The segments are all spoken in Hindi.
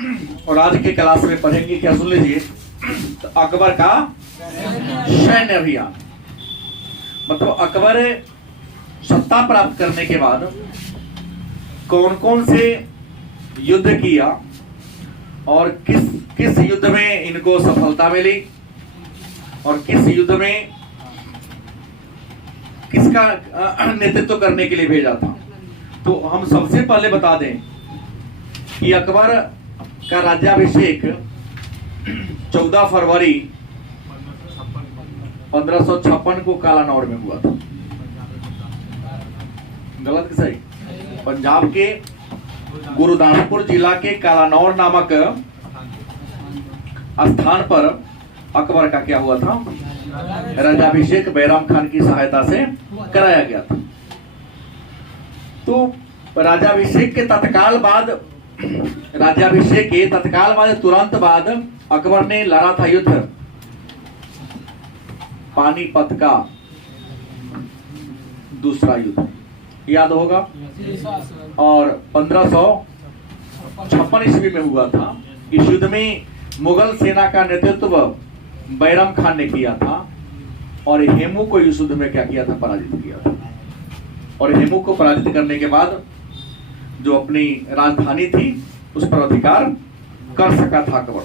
और आज के क्लास में पढ़ेंगे क्या, सुन लीजिए। तो अकबर का सैन्य अभियान, मतलब अकबर सत्ता प्राप्त करने के बाद कौन कौन से युद्ध किया और किस किस युद्ध में इनको सफलता मिली और किस युद्ध में किसका नेतृत्व करने के लिए भेजा था। तो हम सबसे पहले बता दें कि अकबर का राज्याभिषेक 14 फरवरी 1556 को कालानौर में हुआ था। गलत कि सही? पंजाब के गुरुदासपुर जिला के कालानौर नामक स्थान पर अकबर का क्या हुआ था, राज्याभिषेक बैराम खान की सहायता से कराया गया था। तो राज्याभिषेक के तत्काल बाद तुरंत बाद अकबर ने लड़ा था युद्ध पानीपत का दूसरा युद्ध, याद होगा। और 1556 ईस्वी में हुआ था। इस युद्ध में मुगल सेना का नेतृत्व बैराम खान ने किया था और हेमू को इस युद्ध में क्या किया था, पराजित किया था। और हेमू को पराजित करने के बाद जो अपनी राजधानी थी उस पर अधिकार कर सका था अकबर।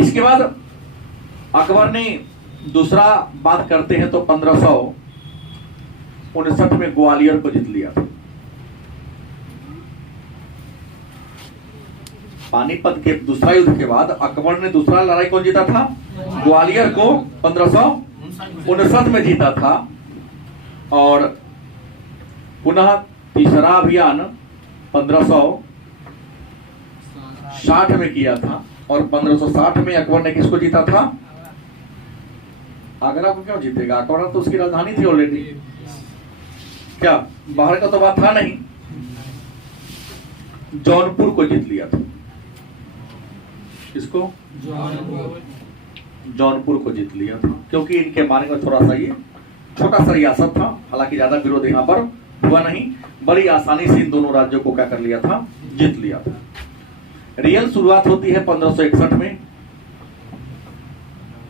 इसके बाद अकबर ने दूसरा बात करते हैं तो 1559 में ग्वालियर को जीत लिया था। पानीपत के दूसरा युद्ध के बाद अकबर ने दूसरा लड़ाई कौन जीता था, ग्वालियर को 1559 में जीता था। और पुनः तीसरा अभियान 1560 में किया था। और 1560 में अकबर ने किसको जीता था, आगरा को क्यों जीतेगा, अकबर तो उसकी राजधानी थी ऑलरेडी, क्या बाहर का तो बात था नहीं। जौनपुर को जीत लिया था। किसको, जौनपुर को जीत लिया था, क्योंकि इनके माने में थोड़ा सा ये छोटा सा रियासत था। हालांकि ज्यादा विरोध यहाँ पर हुआ नहीं, बड़ी आसानी से इन दोनों राज्यों को क्या कर लिया था, जीत लिया था। रियल शुरुआत होती है 1561 में।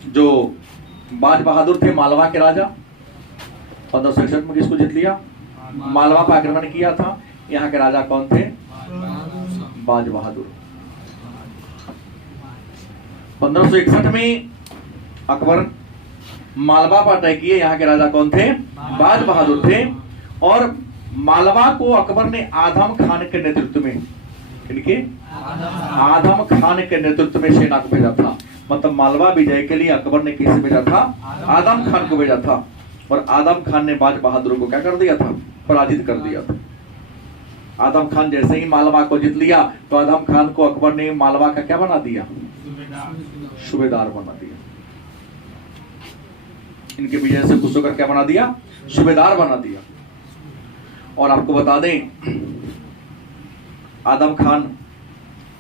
जो बाज बहादुर थे मालवा के राजा, 1561 में किसको जीत लिया, मालवा पर आक्रमण किया था। यहाँ के राजा कौन थे, बाज बहादुर। 1561 में अकबर मालवा पर अटैक किए, यहाँ के राजा कौन थे, बाज बहादुर थे। और मालवा को अकबर ने आदम खान के नेतृत्व में, इनके आदम खान के नेतृत्व में सेना को भेजा था। मतलब मालवा विजय के लिए अकबर ने किसे भेजा था, आदम खान को भेजा था। और आदम खान ने बाज बहादुर को क्या कर दिया था, पराजित कर दिया था। आदम खान जैसे ही मालवा को जीत लिया तो आदम खान को अकबर ने मालवा का क्या बना दिया, सूबेदार बना दिया। इनके विजय से खुश होकर क्या बना दिया, सूबेदार बना दिया। और आपको बता दें आदम खान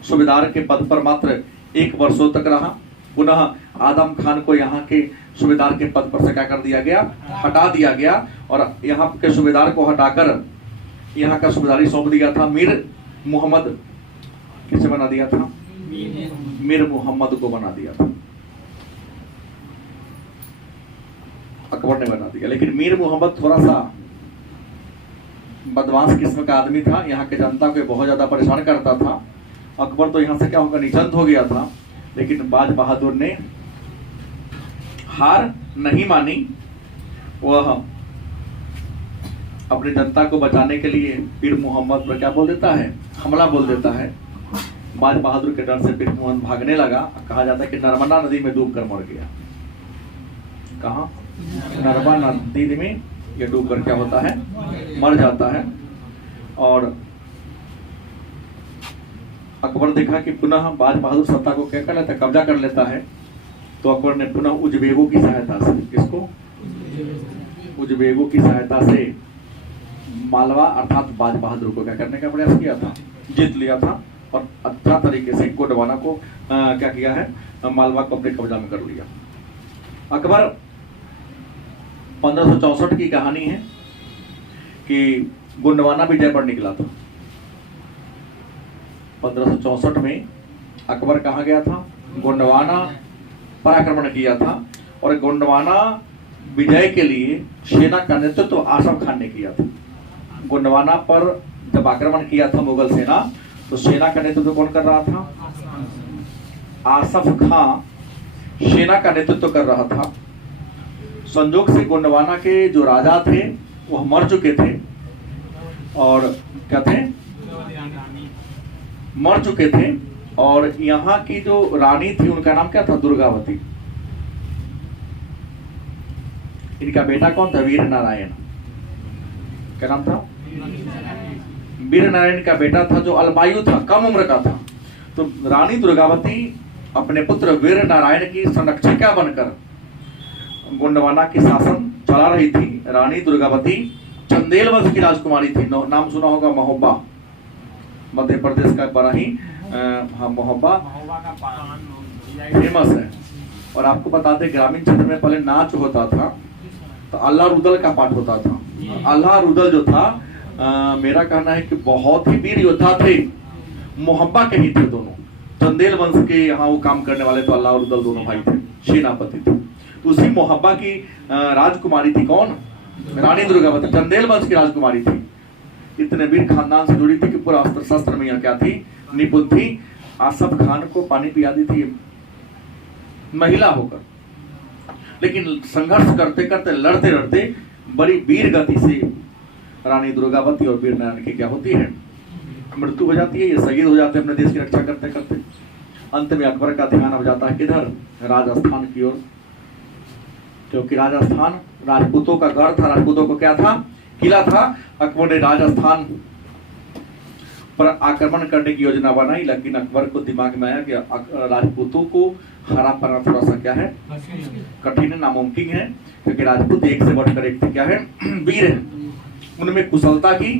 सूबेदार के पद पर मात्र 1 वर्षों तक रहा। पुनः आदम खान को यहाँ के सूबेदार के पद पर से क्या कर दिया गया, हटा दिया गया। और यहाँ के सूबेदार को हटाकर यहाँ का सूबेदारी सौंप दिया था मीर मोहम्मद, किसे बना दिया था, मीर मोहम्मद को बना दिया था, अकबर ने बना दिया। लेकिन मीर मोहम्मद थोड़ा सा बदमाश किस्म का आदमी था, यहाँ के जनता को बहुत ज्यादा परेशान करता था। अकबर तो यहाँ से क्या होगा, निचंद हो गया था। लेकिन बाज बहादुर ने हार नहीं मानी, वह अपनी जनता को बचाने के लिए पीर मोहम्मद पर क्या बोल देता है, हमला बोल देता है। बाज बहादुर के डर से पीर मोहम्मद भागने लगा। कहा जाता है कि नर्मदा नदी में डूबकर मर गया। कहा, नर्मदा नदी में ये डूबकर क्या होता है, मर जाता है। और अकबर देखा कि पुनः बाज बहादुर सत्ता को क्या कर लेता है, कब्जा कर लेता है। तो अकबर ने पुनः उजबेगों की सहायता से, किसको, उजबेगों की सहायता से मालवा अर्थात बाज बहादुर को क्या करने का प्रयास किया था, जीत लिया था। और अच्छा तरीके से गोंडवाना को क्या किया है, मालवा को अपने कब्जा में कर लिया। अकबर 1564 की कहानी है कि गोंडवाना विजय पर निकला था। 1564 में अकबर कहाँ गया था? गोंडवाना पर आक्रमण किया था, और गोंडवाना विजय के लिए सेना का नेतृत्व आसफ खान ने किया था। गोंडवाना पर जब आक्रमण किया था मुगल सेना, तो सेना का नेतृत्व कौन कर रहा था? आसफ खान सेना का नेतृत्व कर रहा था। संजोग से गोंडवाना के जो राजा थे वह मर चुके थे, और क्या थे? मर चुके थे। और यहाँ की जो रानी थी उनका नाम क्या था? दुर्गावती। इनका बेटा कौन था? वीर नारायण। क्या नाम था? वीर नारायण का बेटा था, जो अल्पायु था, कम उम्र का था। तो रानी दुर्गावती अपने पुत्र वीर नारायण की संरक्षिका बनकर गोंडवाना की शासन चला रही थी। रानी दुर्गावती चंदेल वंश की राजकुमारी थी। नाम सुना होगा महोबा, मध्य प्रदेश का बड़ा ही हाँ महोबा फेमस है। और आपको बताते ग्रामीण क्षेत्र में पहले नाच होता था तो अल्लाह रुदल का पाठ होता था। अल्लाह रुदल जो था मेरा कहना है कि बहुत ही वीर योद्धा थे। मोहब्बा के ही थे दोनों, चंदेल वंश के यहाँ वो काम करने वाले तो अल्लाह रुदल दोनों भाई थे, सेनापति थे। उसी मोहब्बा की राजकुमारी थी कौन? रानी दुर्गावती, चंदेल वंश की राजकुमारी थी। इतने वीर खानदान से जुड़ी थी कि पूरा अस्त्र शस्त्र में यहाँ क्या थी? निपुण थी। आसफ खान को पानी पिया दी थी महिला होकर, लेकिन संघर्ष करते करते लड़ते लड़ते बड़ी वीर गति से रानी दुर्गावती और वीर नारायण की क्या होती है? मृत्यु हो जाती है। ये शहीद हो जाते हैं अपने देश की रक्षा करते करते। अंत में अकबर का ध्यान अब जाता है किधर? राजस्थान की ओर, क्योंकि राजस्थान राजपूतों का गढ़ था। राजपूतों को क्या था? किला था। अकबर ने राजस्थान पर आक्रमण करने की योजना बनाई, लेकिन अकबर को दिमाग में आया कि राजपूतों को हरा पाना थोड़ा सा क्या है? कठिन है, नामुमकिन है, क्योंकि राजपूत एक से बढ़कर एक क्या है? वीर है। उनमें कुशलता की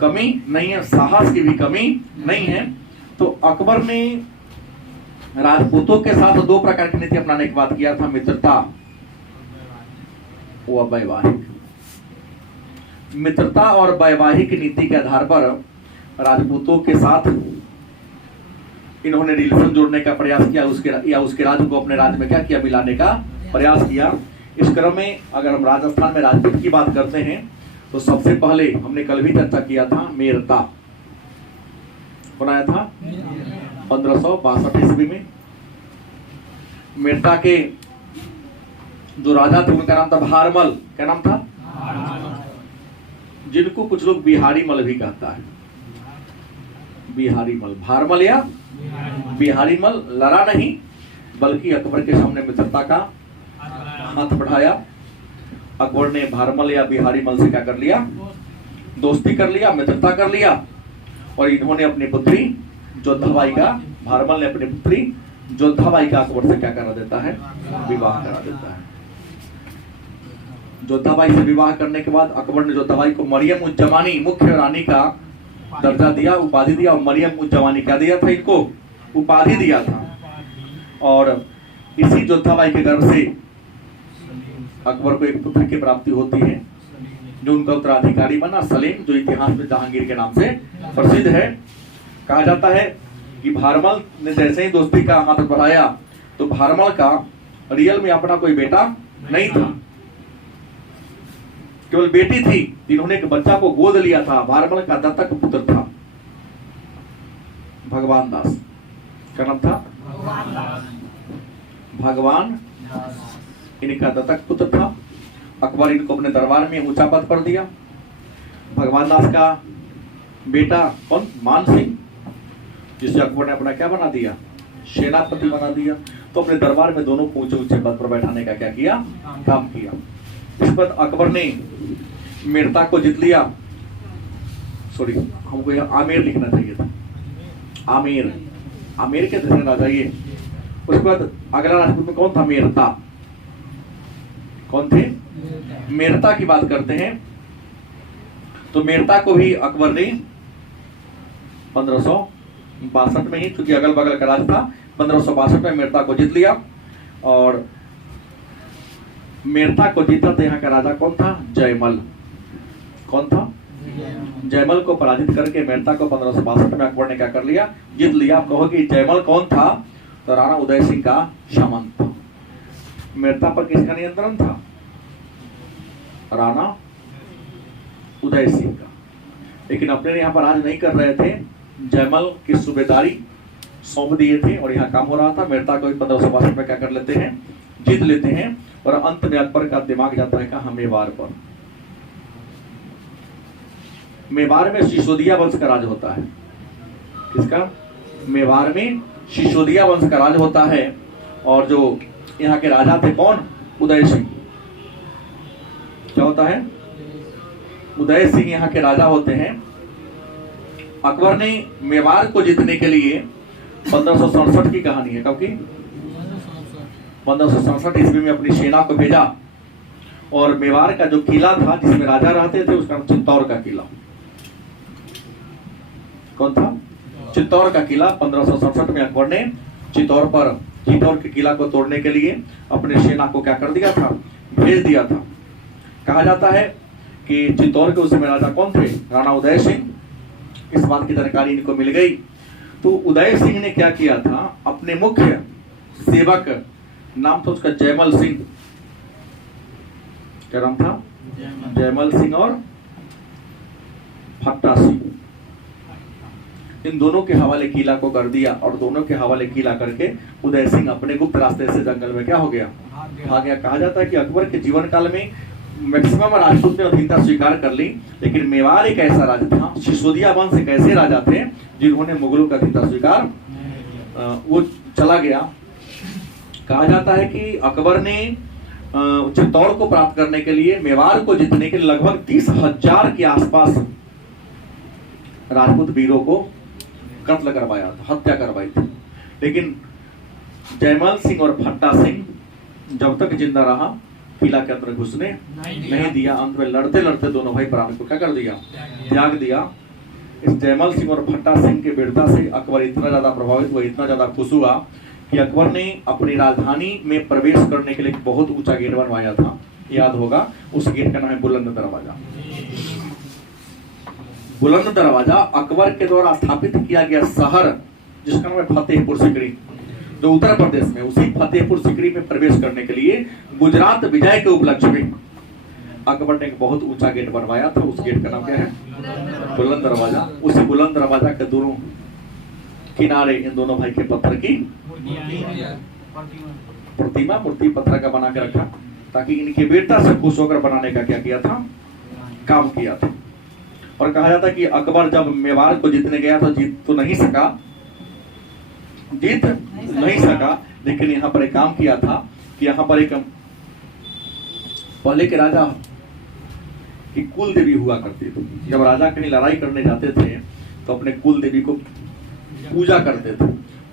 कमी नहीं है, साहस की भी कमी नहीं है। तो अकबर ने राजपूतों के साथ दो प्रकार की नीति अपनाने की बात किया था, मित्रता व वैवाहिक। मित्रता और वैवाहिक नीति के आधार पर राजपूतों के साथ इन्होंने रिलेशन जोड़ने का प्रयास किया, उसके राज्य को अपने राज्य में क्या किया? मिलाने का प्रयास किया। इस क्रम में अगर हम राजस्थान में राजपूत की बात करते हैं तो सबसे पहले हमने कल भी चर्चा किया था मेरता। बनाया था 1562 ईस्वी में। मेरता के जो राजा थे उनका नाम था भारमल। क्या नाम था? जिनको कुछ लोग बिहारी मल भी कहता है। बिहारी मल, भारमल या बिहारी मल लड़ा नहीं, बल्कि अकबर के सामने मित्रता का हाथ बढ़ाया। अकबर ने भारमल या बिहारी मल से क्या कर लिया? दोस्ती कर लिया, मित्रता कर लिया। और इन्होंने अपनी पुत्री जोधाबाई का, भारमल ने अपनी पुत्री जोधाबाई का अकबर से क्या करा देता है? विवाह करा देता है। जोधाबाई से विवाह करने के बाद अकबर ने जोधाबाई को मरियम उज जमानी, मुख्य रानी का दर्जा दिया, उपाधि दिया। और मरियम उज जमानी क्या दिया था इनको? उपाधि दिया था। और इसी जोधाबाई के गर्भ से अकबर को एक पुत्र की प्राप्ति होती है, जो उनका उत्तराधिकारी बना, सलीम, जो इतिहास में जहांगीर के नाम से प्रसिद्ध है। कहा जाता है कि भारमल ने जैसे ही दोस्ती का हाथ बढ़ाया तो भारमल का रियल में अपना कोई बेटा नहीं था, केवल बेटी थी। इन्होंने एक बच्चा को गोद लिया था। भारमल का दत्तक पुत्र था भगवान दास। क्या नाम था? भगवान। इनका दत्तक पुत्र था। अकबर इनको अपने दरबार में ऊंचा पद पर दिया। भगवान दास का बेटा कौन? मान सिंह, जिसे अकबर ने अपना क्या बना दिया? सेनापति बना दिया। तो अपने दरबार में दोनों को ऊंचे ऊंचे पद पर बैठाने का क्या किया? काम किया। इस पर अकबर ने मेरता को जीत लिया। सॉरी, हमको यहाँ आमेर लिखना चाहिए था। आमेर, आमेर के थे राजा ये। उसके बाद अगला राजपूत में कौन था? मेरता। कौन थे? मेरता की बात करते हैं तो मेरता को भी अकबर ने 1562 में ही, क्योंकि अगल बगल का राज था, 1562 में मेरता को जीत लिया। और मेरता को जीता तो यहाँ का राजा कौन था? जयमल। कौन था? जयमल को पराजित करके मेड़ता को 1562 में अकबर ने क्या कर लिया, जीत लिया। आप कहो कि जयमल कौन था, तो राणा उदय सिंह का सामंत था। मेड़ता पर किसका नियंत्रण था, राणा उदय सिंह का। लेकिन अपने यहाँ पर राज नहीं कर रहे थे, जयमल की सूबेदारी सौंप दिए थे और यहाँ काम हो रहा था। मेड़ता को 1562 में क्या कर लेते हैं, जीत लेते हैं। और अंत में अकबर का दिमाग जाता है कहाँ, मेवाड़ पर। मेवाड़ में सिसोदिया वंश का राज होता है। किसका, मेवाड़ में सिसोदिया वंश का राज होता है। और जो यहाँ के राजा थे कौन, उदय सिंह। क्या होता है, उदय सिंह यहाँ के राजा होते हैं। अकबर ने मेवाड़ को जीतने के लिए 1567 की कहानी है, कब की, 1567 ईस्वी में अपनी सेना को भेजा। और मेवाड़ का जो किला था जिसमें राजा रहते थे उसका नाम चित्तौड़ का किला। कौन था, चित्तौड़ का किला। 1567 में अकबर ने चित्तौड़ के किला को तोड़ने के लिए अपनी सेना को क्या कर दिया था, भेज दिया था। कहा जाता है कि चित्तौड़ के उस समय राजा कौन थे, राणा उदय सिंह। इस बात की जानकारी इनको मिल गई तो उदय सिंह ने क्या किया था, अपने मुख्य सेवक, नाम था उसका जयमल सिंह, क्या नाम था, जयमल सिंह और फट्टा सिंह, इन दोनों के हवाले किला को कर दिया। और दोनों के हवाले किला करके उदय सिंह अपने गुप्त रास्ते से जंगल में क्या हो गया, भाग गया। कहा जाता है कि अकबर के जीवन काल में मैक्सिमम राजपूत ने अधीनता स्वीकार कर ली, लेकिन मेवाड़ एक ऐसा राजा था, सिसोदिया वंश एक ऐसे राजा थे जिन्होंने मुगलों का अधीनता स्वीकार, वो चला गया। कहा जाता है कि अकबर ने चित्तौड़ को प्राप्त करने के लिए, मेवाड़ को जीतने के लिए लगभग 30,000 के आसपास राजपूत वीरों को कत्ल करवाया था, हत्या करवाई थी। लेकिन जयमल सिंह और फट्टा सिंह जब तक जिंदा रहा किला के अंदर घुसने नहीं दिया। अंत में लड़ते लड़ते दोनों भाई प्राण को क्या कर दिया, त्याग दिया। इस जयमल सिंह और फट्टा सिंह के वीरता से अकबर इतना ज्यादा प्रभावित हुआ, इतना ज्यादा खुश हुआ कि अकबर ने अपनी राजधानी में प्रवेश करने के लिए एक बहुत ऊंचा गेट बनवाया था, याद होगा। उस गेट का नाम है बुलंद दरवाजा। बुलंद दरवाजा अकबर के द्वारा स्थापित किया गया शहर जिसका नाम है फतेहपुर सिकरी, जो उत्तर प्रदेश में, उसी फतेहपुर सिकरी में प्रवेश करने के लिए गुजरात विजय के उपलक्ष्य में अकबर ने एक बहुत ऊंचा गेट बनवाया था। उस गेट का नाम क्या है, बुलंद दरवाजा। उसी बुलंद दरवाजा के दोनों किनारे इन दोनों भाई के पत्थर की प्रतिमा, मूर्ति पत्थर का बना के रखा, ताकि इनकी वीरता से खुश होकर बनाने का क्या किया था, काम किया था। और कहा जाता है कि अकबर जब मेवाड़ को जीतने गया तो जीत नहीं सका, लेकिन यहाँ पर एक काम किया था कि यहाँ पर एक पहले के राजा की कुल देवी हुआ करती थी। जब राजा कहीं लड़ाई करने जाते थे तो अपने कुल देवी को पूजा करते थे,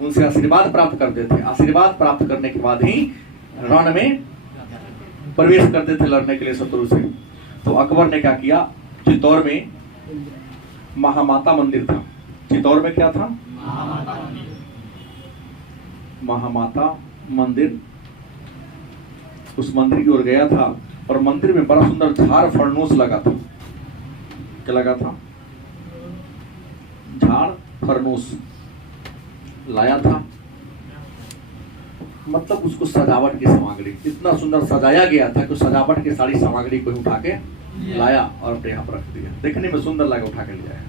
उनसे आशीर्वाद प्राप्त करते थे। आशीर्वाद प्राप्त करने के बाद ही रण में प्रवेश करते थे लड़ने के लिए शत्रु से। तो अकबर ने क्या किया, चित्तौड़ में महामाता मंदिर था। चित्तौड़ में क्या था, महामाता मंदिर। उस मंदिर की ओर गया था और मंदिर में बड़ा सुंदर झाड़ फरनूस लगा था। क्या लगा था, झाड़ फरनूस लाया था, मतलब उसको सजावट की सामग्री, इतना सुंदर सजाया गया था कि सजावट की सारी सामग्री को उठा के लाया और अपने यहाँ पर रख दिया। देखने में सुंदर लगा, उठा के ले आया।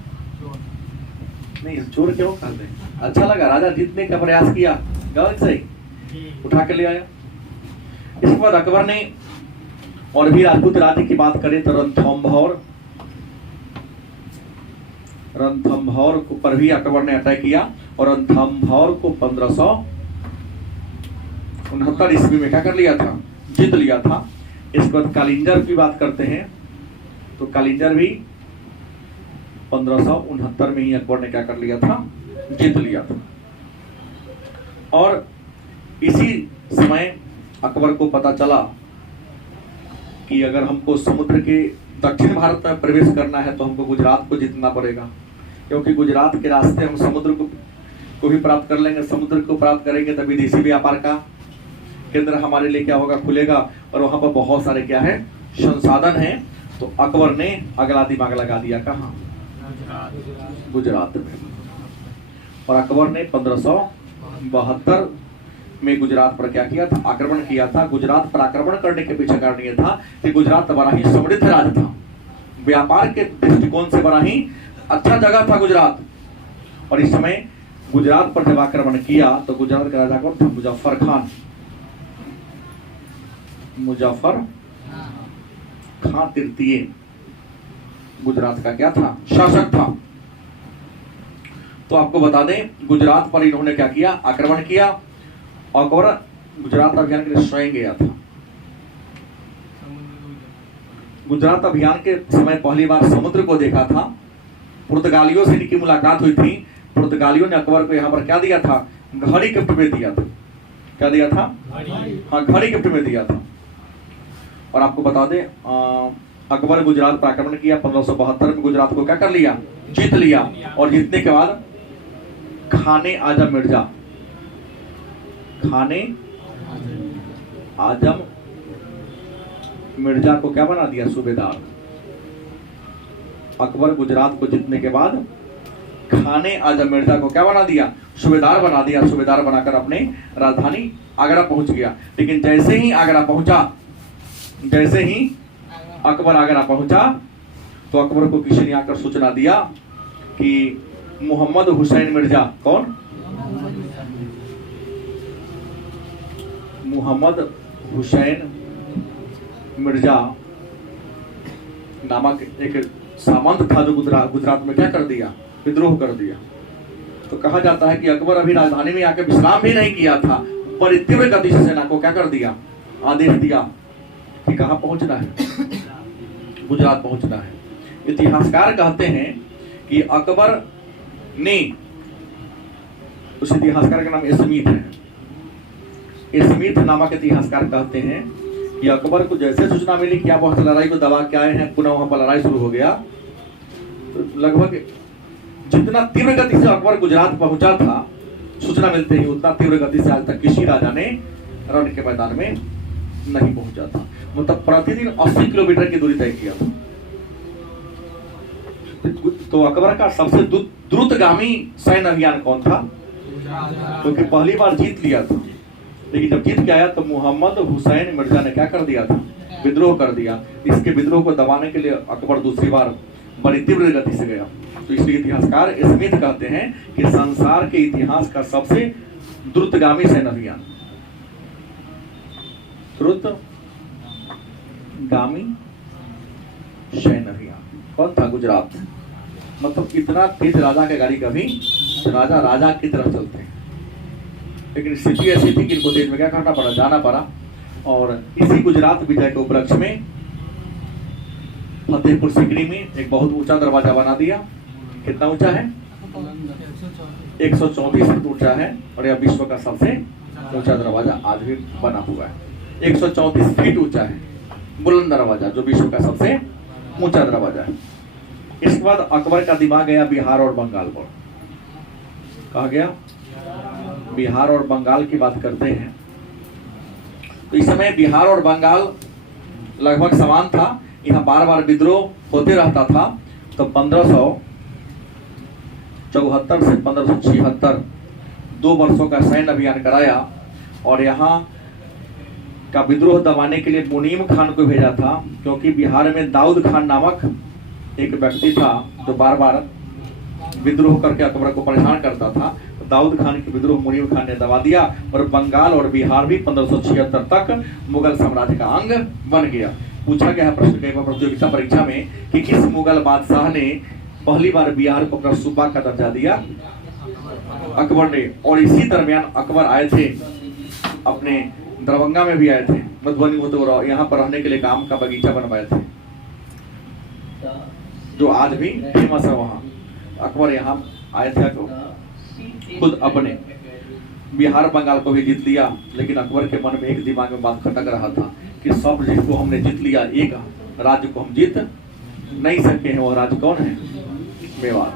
नहीं, चोर क्यों करते, अच्छा लगा, राजा जीतने का प्रयास किया, गलत सही, उठा के ले आया। इसके बाद अकबर ने और भी राजपूत राज्य की बात करें तो रणथंभौर पर भी अकबर ने अटैक किया और रणथंभौर को 1569 ईस्वी में क्या कर लिया था, जीत लिया था। इसके बाद कालिंजर की बात करते हैं तो कालिंजर भी 1569 में ही अकबर ने क्या कर लिया था, जीत लिया था। और इसी समय अकबर को पता चला कि अगर हमको समुद्र के दक्षिण भारत में प्रवेश करना है तो हमको गुजरात को जीतना पड़ेगा, क्योंकि गुजरात के रास्ते हम समुद्र को भी प्राप्त कर लेंगे। समुद्र को प्राप्त करेंगे तब विदेशी व्यापार का केंद्र हमारे लिए क्या होगा, खुलेगा, और वहां पर बहुत सारे क्या है, संसाधन है। तो अकबर ने अगला दिमाग लगा दिया कहाँ? गुजरात में। और अकबर ने 1572 में गुजरात पर क्या किया था? आक्रमण किया था। गुजरात पर आक्रमण करने के पीछे कारण यह था कि गुजरात बड़ा ही समृद्ध राज्य था, व्यापार के दृष्टिकोण से बड़ा ही अच्छा जगह था गुजरात। और इस समय गुजरात पर जब आक्रमण किया तो गुजरात का राजा कौन था? मुजफ्फर खान। मुजफ्फर खान तृतीय गुजरात का क्या था? शासक था। तो आपको बता दें, गुजरात पर इन्होंने क्या किया? आक्रमण किया। अकबर गुजरात अभियान के लिए स्वयं गया था। गुजरात अभियान के समय पहली बार समुद्र को देखा था। पुर्तगालियों से इनकी मुलाकात हुई थी। पुर्तगालियों ने अकबर को यहाँ पर क्या दिया था? घड़ी गिफ्ट में दिया था। क्या दिया था? हाँ, घड़ी गिफ्ट में दिया था। और आपको बता दें, अकबर गुजरात पर आक्रमण किया। 1572 में गुजरात को क्या कर लिया? जीत लिया। और जीतने के बाद खाने आजम मिर्जा, खाने आजम मिर्जा को क्या बना दिया? सूबेदार। अकबर गुजरात को जीतने के बाद खाने आजम मिर्जा को क्या बना दिया? सूबेदार बना दिया। सूबेदार बनाकर अपने राजधानी आगरा पहुंच गया। लेकिन जैसे ही आगरा पहुंचा, जैसे ही अकबर आगरा पहुंचा तो अकबर को किसी ने आकर सूचना दिया कि मोहम्मद हुसैन मिर्जा, कौन? मोहम्मद हुसैन मिर्जा नामक एक सामंत था जो गुजरात में क्या कर दिया? विद्रोह कर दिया। तो कहा जाता है कि अकबर अभी राजधानी में आकर विश्राम भी नहीं किया था, बड़ी तीव्र गति से सेना को क्या कर दिया? आदेश दिया कि कहां पहुंचना है? गुजरात पहुंचना है। इतिहासकार कहते हैं कि अकबर ने, उस इतिहासकार का नाम स्मिथ है। स्मिथ नामक इतिहासकार कहते हैं कि अकबर को जैसे सूचना मिली कि आप वहां से लड़ाई को दबा के आए हैं, पुनः वहां पर लड़ाई शुरू हो गया। तो लगभग जितना तीव्र गति से अकबर गुजरात पहुंचा था, सूचना मिलते ही उतना तीव्र गति से आज तक किसी राजा ने रण के मैदान में नहीं पहुंचा था। मतलब प्रतिदिन 80 किलोमीटर की दूरी तय किया था। तो अकबर का सबसे द्रुतगामी सैन्य अभियान कौन था? क्योंकि पहली बार जीत लिया था, लेकिन जब जीत के आया तो मोहम्मद हुसैन मिर्जा ने क्या कर दिया था? विद्रोह कर दिया। इसके विद्रोह को दबाने के लिए अकबर दूसरी बार बड़ी तीव्र गति से गया। तो इसलिए इतिहासकार स्मिथ कहते हैं कि संसार के इतिहास का सबसे द्रुतगामी सैन्य अभियान, द्रुतगामी सैन्य अभियान कौन था? गुजरात। मतलब इतना तेज राजा के गाड़ी कभी राजा की तरफ चलते हैं, लेकिन स्थिति ऐसी थी कि इनको देश में क्या करना पड़ा? जाना पड़ा। और इसी गुजरात विजय के उपलक्ष्य में फतेहपुर सीकरी में एक बहुत ऊंचा दरवाजा बना दिया। कितना ऊंचा है? 134 फीट ऊंचा है। और यह विश्व का सबसे ऊंचा दरवाजा आज भी बना हुआ है। 134 फीट ऊंचा है बुलंद दरवाजा, जो विश्व का सबसे ऊंचा दरवाजा है। इसके बाद अकबर का दिमाग गया बिहार और बंगाल पर। कहा गया? बिहार और बंगाल की बात करते हैं। तो इस समय बिहार और बंगाल लगभग समान था। यहाँ बार बार विद्रोह होते रहता था। तो 1574 से 1576 2 वर्षों का सैन्य अभियान कराया और यहाँ का विद्रोह दबाने के लिए मुनीम खान को भेजा था, क्योंकि बिहार में दाऊद खान नामक एक व्यक्ति था जो बार बार विद्रोह करके अकबर को परेशान करता था। तो दाऊद खान के विद्रोह मुनीम खान ने दबा दिया और बंगाल और बिहार भी 1576 तक मुगल साम्राज्य का अंग बन गया। पूछा गया है प्रश्न कई बार प्रतियोगिता परीक्षा में कि किस मुगल बादशाह ने पहली बार बिहार को अपना सूबा का दर्जा दिया? अकबर ने। और इसी दरमियान अकबर आए थे, अपने दरभंगा में भी आए थे, मधुबनी होते हुए यहाँ पर रहने के लिए आम का बगीचा बनवाए थे, जो आज भी फेमस है। वहाँ अकबर यहाँ आए थे खुद अपने। बिहार बंगाल को भी जीत लिया, लेकिन अकबर के मन में एक दिमाग में बात खटक रहा था कि सब जिसको हमने जीत लिया, एक राज्य को हम जीत नहीं सके हैं। वह राज्य कौन है? मेवाड़।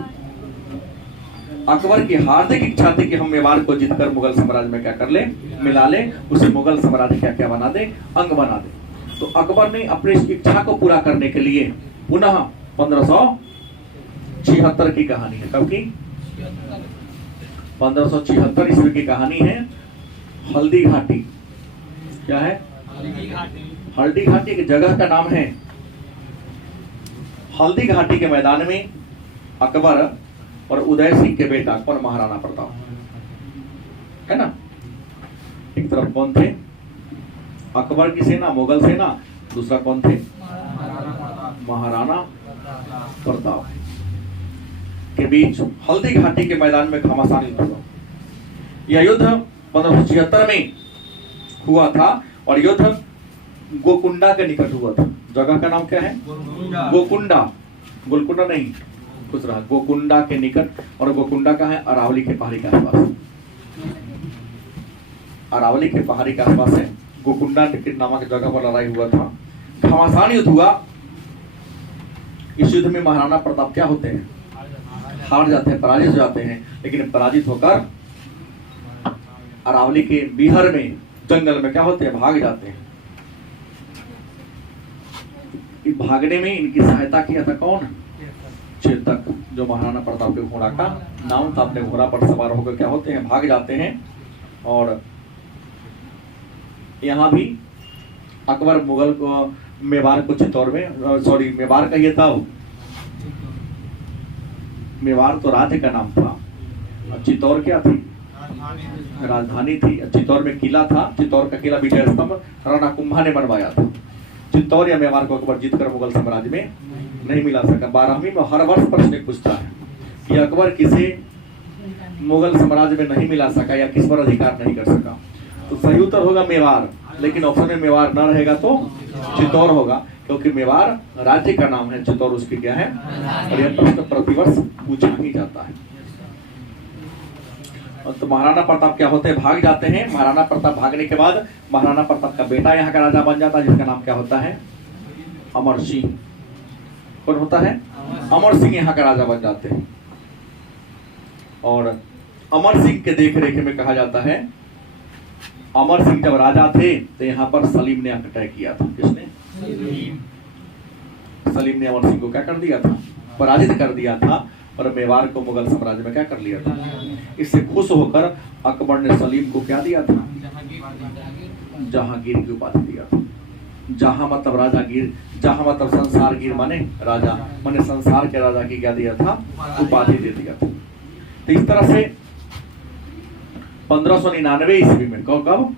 अकबर की हार्दिक इच्छा थी कि हम मेवाड़ को जीतकर मुगल साम्राज्य में क्या कर ले? मिला ले, उसे मुगल साम्राज्य क्या क्या बना दे? अंग बना दे। तो अकबर ने अपनी इस इच्छा को पूरा करने के लिए पुनः 1576 की कहानी है। कब की? 1576 ईस्वी की कहानी है। हल्दी घाटी। क्या है? हल्दी घाटी की जगह का नाम है। हल्दी घाटी के मैदान में अकबर और उदय सिंह के बेटा कौन? महाराणा प्रताप, है ना। एक तरफ कौन थे? अकबर की सेना, मुगल सेना। दूसरा कौन थे? महाराणा प्रताप के बीच हल्दी घाटी के मैदान में घमासान युद्ध हुआ। यह युद्ध 1576 में हुआ था और युद्ध गोकुंडा के निकट हुआ था। जगह का नाम क्या है? गोकुंडा। गोलकुंडा नहीं, कुछ रहा। गोकुंडा के निकट। और गोकुंडा का है अरावली के पहाड़ी के आसपास। अरावली के पहाड़ी के आसपास है गोकुंडा नामक जगह पर लड़ाई हुआ था। घमासान युद्ध हुआ। इस युद्ध में महाराणा प्रताप क्या होते हैं? हार जाते हैं, पराजित हो जाते हैं। लेकिन पराजित होकर अरावली के बिहार में जंगल में क्या होते हैं? भाग जाते हैं। भागने में इनकी सहायता किया था कौन? चेतक, जो महाराणा प्रताप के घोड़ा का नाम था। अपने घोड़ा पर सवार होकर क्या होते हैं? भाग जाते हैं। और यहाँ भी अकबर मुगल को मेवाड़ को चित्तौड़ में, सॉरी मेवाड़ कहिए तब, मेवाड़ तो राज्य का नाम था। चित्तौड़ क्या थी? राजधानी थी। चित्तौड़ में किला था। चित्तौड़ का किला विजय स्तंभ राणा कुंभा ने बनवाया था। चित्तौड़ या मेवाड़ को अकबर जीतकर मुगल साम्राज्य में नहीं मिला सका। 12वीं में हर वर्ष प्रश्न पूछता है कि अकबर किसे मुगल साम्राज्य में नहीं मिला सका या किस पर अधिकार नहीं कर सका। तो सही उत्तर होगा मेवाड़। लेकिन ऑप्शन में मेवाड़ न रहेगा तो चित्तौड़ होगा, क्योंकि मेवाड़ राज्य का नाम है, चित्तौड़ उसकी क्या है। और यह प्रश्न प्रतिवर्ष पूछा ही जाता है। तो महाराणा प्रताप क्या होते हैं? भाग जाते हैं। महाराणा प्रताप भागने के बाद महाराणा प्रताप का बेटा यहाँ का राजा बन जाता है, जिसका नाम क्या होता है? अमर सिंह। कौन होता है? अमर सिंह यहाँ का राजा बन जाते हैं। और अमर सिंह के देख रेख में कहा जाता है, अमर सिंह जब राजा थे तो यहाँ पर सलीम ने आकर तय किया था। किसने? सलीम ने अमर सिंह को क्या कर दिया था? पराजित कर दिया था। और मेवाड़ को मुगल साम्राज्य में क्या कर लिया था? इससे खुश होकर अकबर ने सलीम को क्या दिया था? जहांगीर की उपाधि दिया था। जहां मतलब राजागीर, जहां मतलब संसार गिर माने राजा, माने संसार के राजा की क्या दिया था? उपाधि दे दिया था। तो इस तरह से 1599 ईस्वी में, कब?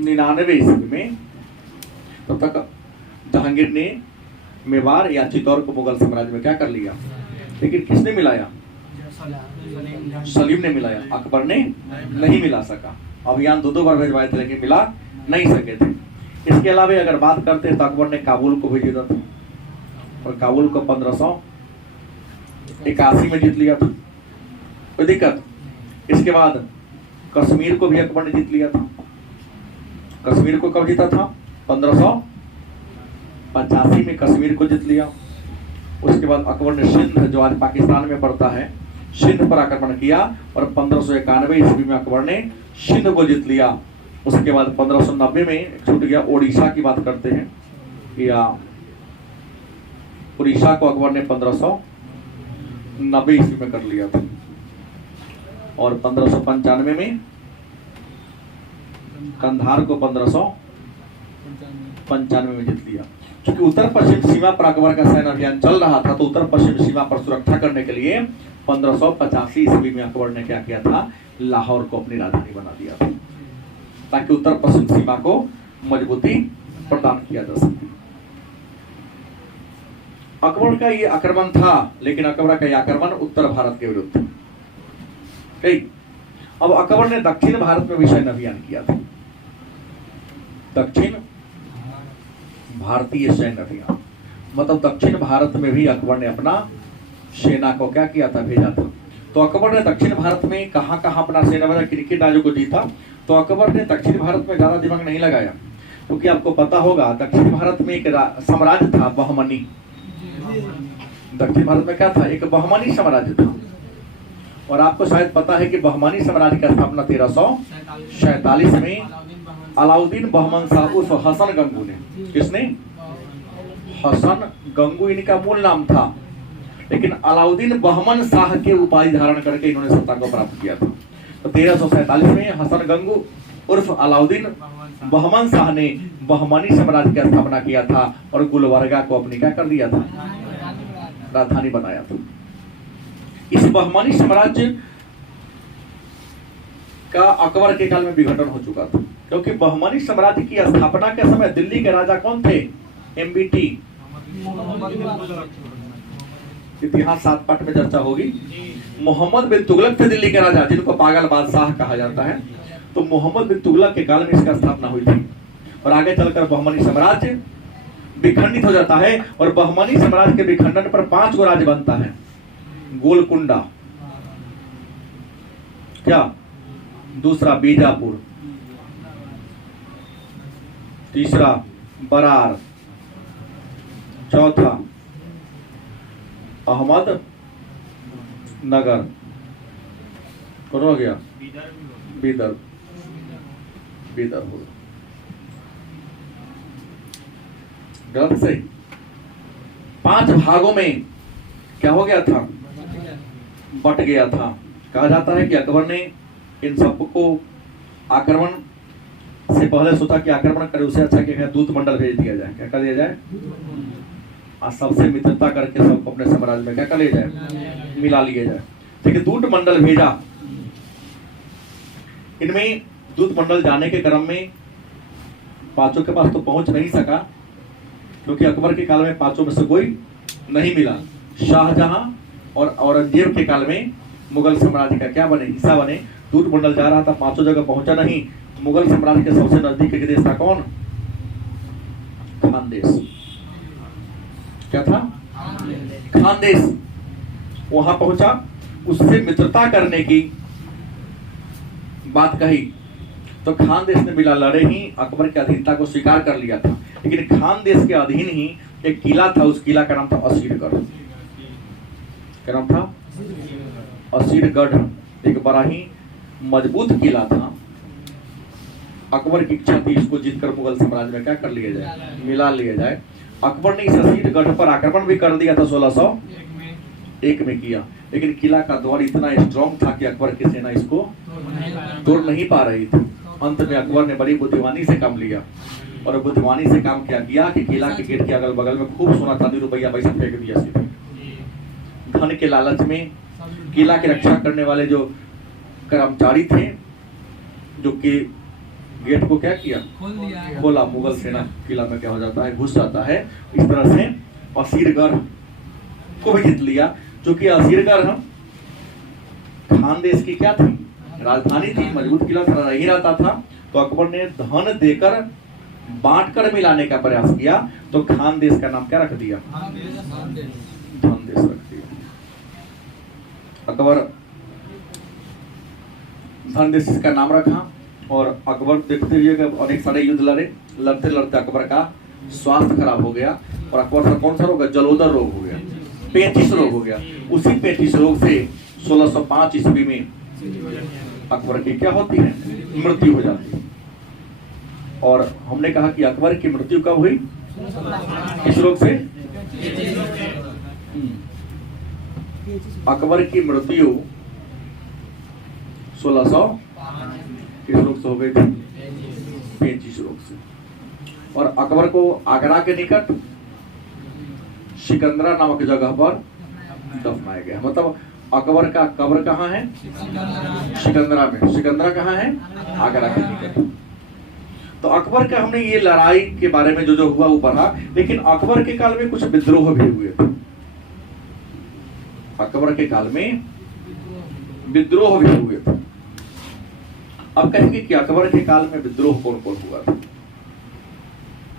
99 ईस्वी में तब तक जहांगीर ने मेवाड़ या चित्तौड़ को मुगल साम्राज्य में क्या कर लिया। लेकिन किसने मिलाया? सलीम ने मिलाया। अकबर ने नहीं मिला सका। अभियान दो बार भेजवाए थे लेकिन मिला नहीं सके थे। इसके अलावा अगर बात करते हैं तो अकबर ने काबुल को भी जीता था और काबुल को 1581 में जीत लिया था। कोई दिक्कत? इसके बाद कश्मीर को भी अकबर ने जीत लिया था। कश्मीर को कब जीता था? 1585 में कश्मीर को जीत लिया। उसके बाद अकबर ने सिंध, जो आज पाकिस्तान में पड़ता है, सिंध पर आक्रमण किया और 1591 ईस्वी में अकबर ने सिंध को जीत लिया। उसके बाद 1590 में छूट गया। ओडिशा की बात करते हैं, या उड़ीसा को अकबर ने 1590 ईस्वी में कर लिया था। और 1595 में कंधार को 1595 में जीत लिया। क्योंकि उत्तर पश्चिम सीमा पर अकबर का सैन्य अभियान चल रहा था, तो उत्तर पश्चिम सीमा पर सुरक्षा करने के लिए 1585 ईस्वी में अकबर ने क्या किया था? लाहौर को अपनी राजधानी बना दिया था, ताकि उत्तर पश्चिम सीमा को मजबूती प्रदान किया जा सके। अकबर का ये आक्रमण था, लेकिन अकबर का ये आक्रमण उत्तर भारत के विरुद्ध था। अब अकबर ने दक्षिण भारत में भी सैन्य अभियान किया था। दक्षिण भारतीय सैन्य अभियान मतलब दक्षिण भारत में भी अकबर ने अपना सेना को क्या किया था? भेजा था। तो अकबर ने दक्षिण भारत में कहां कहां अपना सेना भेजा? किन राज्यों को जीता? तो अकबर ने दक्षिण भारत में ज्यादा दिमाग नहीं लगाया, क्योंकि आपको पता होगा दक्षिण भारत में एक साम्राज्य था, बहमनी। दक्षिण भारत में क्या था? एक बहमनी साम्राज्य था। और आपको शायद पता है कि बहमानी साम्राज्य की स्थापना 1347 में अलाउद्दीन बहमन शाह उर्फ हसन गंगू ने। किसने? हसन गंगू इनका मूल नाम था, लेकिन अलाउद्दीन बहमन शाह के उपाधि धारण करके इन्होंने सत्ता को प्राप्त किया था। तो 1347 में हसन गंगू उर्फ अलाउद्दीन बहमन शाह ने बहमानी साम्राज्य की स्थापना किया था और गुलबर्गा को अपनी क्या कर दिया था? राजधानी बनाया था। इस बहमानी साम्राज्य का अकबर के काल में विघटन हो चुका था, क्योंकि बहमानी साम्राज्य की स्थापना के समय दिल्ली के राजा कौन थे? एमबीटी। इतिहास 7 पाठ में चर्चा होगी। मोहम्मद बिन तुगलक थे दिल्ली के राजा, जिनको पागल बादशाह कहा जाता है। तो मोहम्मद बिन तुगलक के काल में इसका स्थापना हुई थी और आगे चलकर बहमानी साम्राज्य विखंडित हो जाता है और बहमानी साम्राज्य के विखंडन पर 5 गो राज्य बनता है। गोलकुंडा, क्या? दूसरा बीजापुर, तीसरा बरार, चौथा अहमद नगर, कौन हो गया? बीदर। बीदर हो गलत से 5 भागों में क्या हो गया था? बट गया था। कहा जाता है कि अकबर ने इन सबको आक्रमण से पहले सोचा कि आक्रमण करे उससे अच्छा कि दूत मंडल भेज दिया जाए। क्या कर दिया जाए? सबसे मित्रता करके सबको अपने साम्राज्य में क्या कर लिया जाए? मिला लिया जाए। ठीक है, दूत मंडल भेजा। इनमें दूत मंडल जाने के क्रम में 5 के पास तो पहुंच नहीं सका, क्योंकि अकबर के काल में 5 में से कोई नहीं मिला। शाहजहां और औरंगजेब के काल में मुगल साम्राज्य का क्या बने? हिस्सा बने। दूत मंडल जा रहा था, 5 जगह पहुंचा नहीं। मुगल साम्राज्य के सबसे नजदीक के देश था कौन? खानदेश। क्या था? खानदेश। वहां पहुंचा, उससे मित्रता करने की बात कही तो खानदेश ने बिना लड़े ही अकबर की अधीनता को स्वीकार कर लिया था। लेकिन खानदेश के अधीन ही एक किला था, उस किला का नाम था असीरगढ़। क्या नाम था? असीरगढ़। एक बड़ा ही मजबूत किला था। अकबर की इच्छा थी इसको जीतकर मुगल साम्राज्य में क्या कर लिया जाए? मिला लिया जाए। अकबर ने इस असीरगढ़ पर आक्रमण भी कर दिया था, 1601 में किया, लेकिन किला का द्वार इतना स्ट्रॉन्ग था कि अकबर की सेना इसको तोड़ नहीं पा रही थी। अंत में अकबर ने बड़ी बुद्धिमानी से काम लिया और बुद्धिमानी से काम क्या किया कि किला के गेट के अगल बगल में खूब सोना चांदी रुपया पैसा फेंक दिया सीधे। धन के लालच में किला की रक्षा करने वाले जो कर्मचारी थे, जो कि गेट को क्या किया? खोला। मुगल सेना किला में क्या हो जाता है? घुस जाता है। इस तरह से असीरगढ़ को भी जीत लिया। क्योंकि असीरगढ़ खानदेश की क्या थी? राजधानी थी, मजबूत किला था, नहीं रहता था। तो अकबर ने धन देकर बांटकर मिलाने का प्रयास किया, तो खानदेश का नाम क्या रख दिया? धनदेश रख दिया। अकबर धनदेश का नाम रखा और अकबर देखते हुए अनेक सारे युद्ध लड़े। लड़ते लड़ते अकबर का स्वास्थ्य खराब हो गया और अकबर का कौन सा रोग? जलोदर रोग हो गया, पेचिश रोग हो गया। उसी पेचिश रोग से 1605 ईस्वी में अकबर की क्या होती है? मृत्यु हो जाती है। और हमने कहा कि अकबर की मृत्यु कब हुई? किस रोग से? अकबर की मृत्यु 1600 किस रोग से हो गई थी? पेचिश रोग से। और अकबर को आगरा के निकट सिकंदरा नामक जगह पर दफनाया गया। मतलब अकबर का कब्र कहाँ है? सिकंदरा में। सिकंदरा कहाँ है? आगरा के निकट। तो अकबर का हमने ये लड़ाई के बारे में जो हुआ वो पढ़ा, लेकिन अकबर के काल में कुछ विद्रोह भी हुए थे। अकबर के काल में विद्रोह भी हुए थे। अब कहेंगे कि अकबर के काल में विद्रोह कौन कौन हुआ था?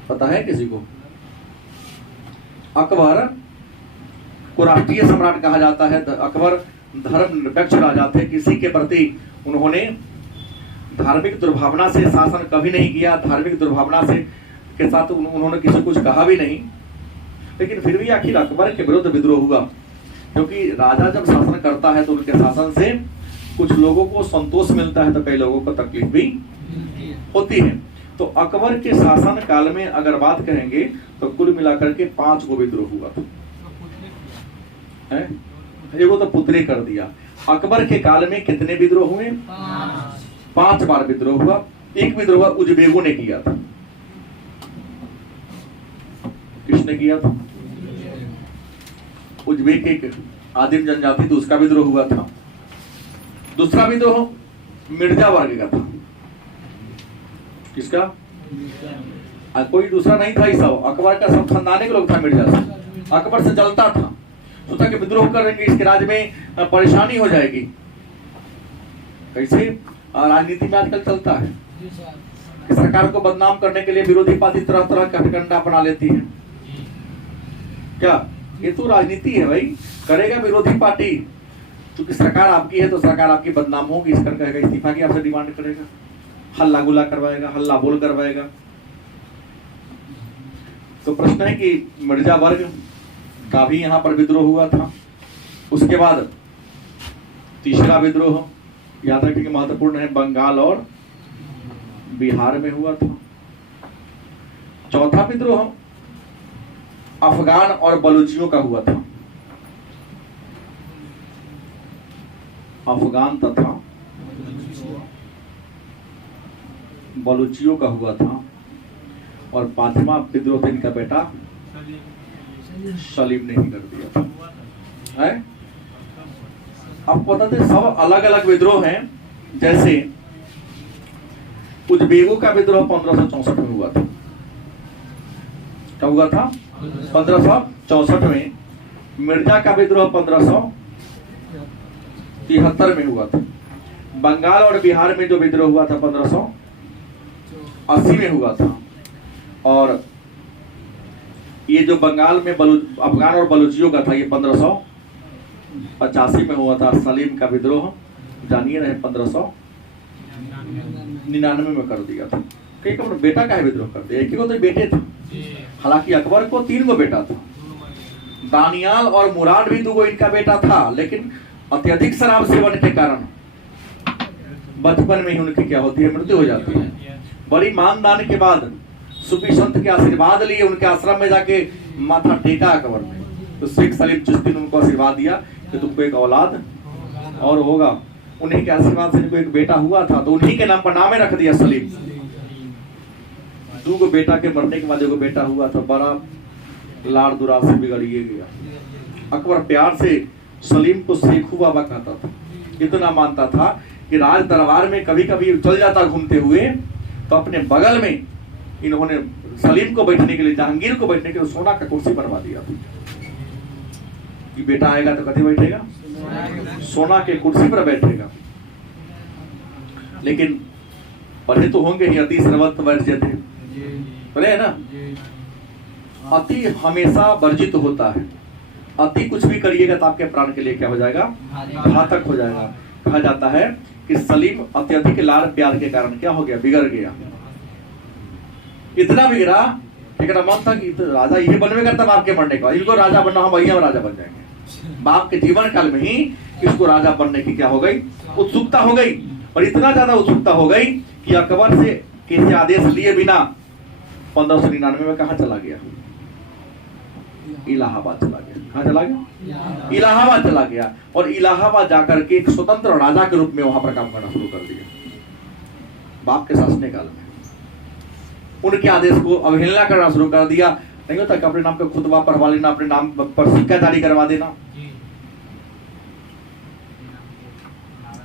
पता है किसी को? अकबर को राष्ट्रीय सम्राट कहा जाता है। अकबर धर्मनिरपेक्ष राजा थे। किसी के प्रति उन्होंने धार्मिक दुर्भावना से शासन कभी नहीं किया। धार्मिक दुर्भावना से के साथ उन्होंने किसी कुछ कहा भी नहीं। लेकिन फिर भी आखिर अकबर के विरुद्ध विद्रोह हुआ। क्योंकि राजा जब शासन करता है तो उनके शासन से कुछ लोगों को संतोष मिलता है तो कई लोगों को तकलीफ भी होती है। तो अकबर के शासन काल में अगर बात करेंगे तो कुल मिलाकर के 5 गो विद्रोह हुआ था। एगो तो पुतले कर दिया। अकबर के काल में कितने विद्रोह हुए? 5 बार विद्रोह हुआ। एक विद्रोह उजबेगों ने किया था। किसने किया था? उजबेक एक आदिम जनजाति थी, उसका विद्रोह हुआ था। दूसरा विद्रोह मिर्जा वर्ग का था। किसका? कोई दूसरा नहीं था, सब अकबर का सब खानदानी के लोग था। मिर्जा से अकबर से जलता था, सोचा कि विद्रोह करेंगे इसके राज्य में परेशानी हो जाएगी। कैसे राजनीति में आजकल चलता है कि सरकार को बदनाम करने के लिए विरोधी पार्टी तरह तरह का हथकंडा अपना लेती है। क्या ये तो राजनीति है भाई? करेगा विरोधी पार्टी, क्योंकि सरकार आपकी है तो सरकार आपकी बदनाम होगी, इस कर कहेगा, इस्तीफा की आपसे डिमांड करेगा, हल्ला गुला करवाएगा, हल्ला बोल करवाएगा। तो प्रश्न है कि मिर्जा वर्ग का भी यहाँ पर विद्रोह हुआ था। उसके बाद तीसरा विद्रोह याद रखिए महत्वपूर्ण है, बंगाल और बिहार में हुआ था। चौथा विद्रोह अफगान और बलूचियों का हुआ था। अफगान तथा बलूचियों का हुआ था। और 5वां विद्रोह इनका बेटा सलीम ने ही कर दिया था। है? अब पता थे सब अलग अलग विद्रोह हैं। जैसे उजबेगों का विद्रोह 1564 में हुआ था। कब हुआ था? 1564 में। मिर्जा का विद्रोह 1573 में हुआ था। बंगाल और बिहार में जो विद्रोह हुआ था 1580 में हुआ था। और ये जो बंगाल में अफगान और बलूचियों का था ये 1585 में हुआ था। सलीम का विद्रोह जानिए रहे 1599 में कर दिया था। कई का बेटा का विद्रोह कर दिया, एक ही को तो बेटे थे। हालांकि अकबर को 3 गो बेटा था। दानियाल और मुराद भी 2 गो इनका बेटा था, लेकिन अत्यधिक शराब सेवन के कारण बचपन में ही उनकी क्या होती है, मृत्यु हो जाती है। बड़ी मानदान के बाद सूफी संत के आशीर्वाद लिए उनके आश्रम में जाके माथा टेका अकबर ने, तो शेख सलीम चिश्ती ने उनको आशीर्वाद दिया कि तुमको एक औलाद और होगा। उन्हीं के आशीर्वाद से इनको एक बेटा हुआ था, तो उन्हीं के नाम पर नामे रख दिया सलीम। 2 गो बेटा के मरने के बाद एगो बेटा हुआ था, बड़ा लाड़ दुरार से बिगड़िए गया। अकबर प्यार से सलीम को शेखू बाबा कहता था। इतना मानता था कि राज दरबार में कभी कभी चल जाता घूमते हुए तो अपने बगल में इन्होंने सलीम को बैठने के लिए, जहांगीर को बैठने के लिए सोना का कुर्सी बनवा दिया था कि बेटा आएगा तो कभी बैठेगा, सोना के कुर्सी पर बैठेगा। लेकिन पढ़े तो होंगे ही, अति सर्वत्र वर्ज्यते, पढ़े है ना? अति हमेशा वर्जित होता है। अति कुछ भी करिएगा तो आपके प्राण के लिए क्या हो जाएगा? घातक हो जाएगा। कहा जाता है कि सलीम अत्यधिक लाड़ प्यार के कारण क्या हो गया? बिगड़ गया। इतना बिगड़ा कि मन था कि तो राजा ये बनवे करता बाप के मरने का, इनको राजा बनना, हम वही राजा बन जाएंगे। बाप के जीवन काल में ही इसको राजा बनने की क्या हो गई? उत्सुकता हो गई। और इतना ज्यादा उत्सुकता हो गई कि अकबर से किसी आदेश लिए बिना 1599 में कहा चला गया? इलाहाबाद चला गया। कहाँ चला गया? इलाहाबाद चला गया। और इलाहाबाद जाकर के एक स्वतंत्र राजा के रूप में वहां पर काम करना शुरू कर दिया। बाप के शासन काल में उनके आदेश को अवहेलना करना शुरू कर दिया। नहीं होता कि अपने नाम का खुतबा पढ़वा लेना, अपने नाम पर सिक्का जारी करवा देना।